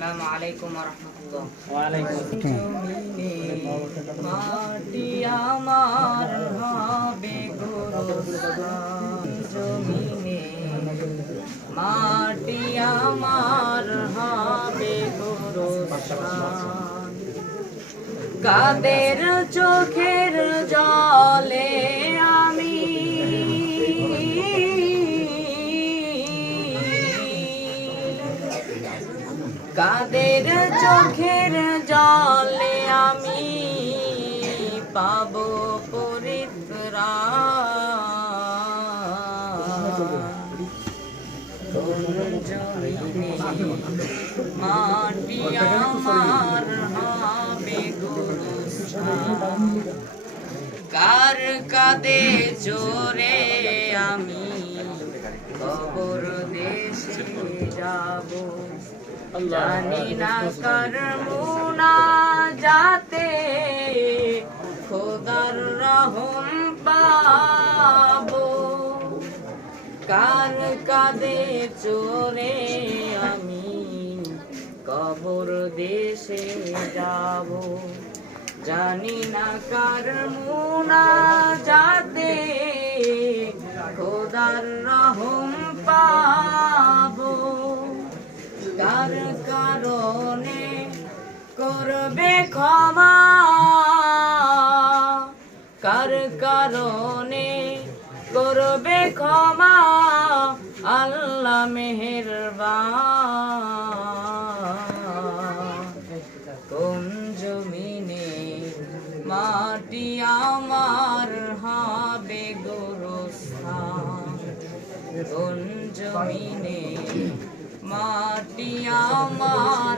আসসালামু আলাইকুম ওয়া রাহমাতুল্লাহ। মাটি আমার হবে গোরস্থান জমিনে, মাটি আমার হবে গোরস্থান। কাদের চোখের জলে আমি কাদের চোখের জলে আমি পাব পরিত্রাণ। কোন জমিনে মাটি আমার হবে গোরস্থান। কার কাঁধে চড়ে আমি কবর দেশে যাব, জানি না কার মুনাজাতে খোদার রহম পাবো। কার কাঁধে চড়ে আমি কবর দেশে যাব, জানি না কার মুনাজাতে খোদার রহম পাবো। কার কারণে করবে ক্ষমা, কার কারণে করবে ক্ষমা আল্লাহ মেহেরবান। কোন জমিনে মাটি আমার হবে গোরস্থান, কোন জমিনে মাটি আমার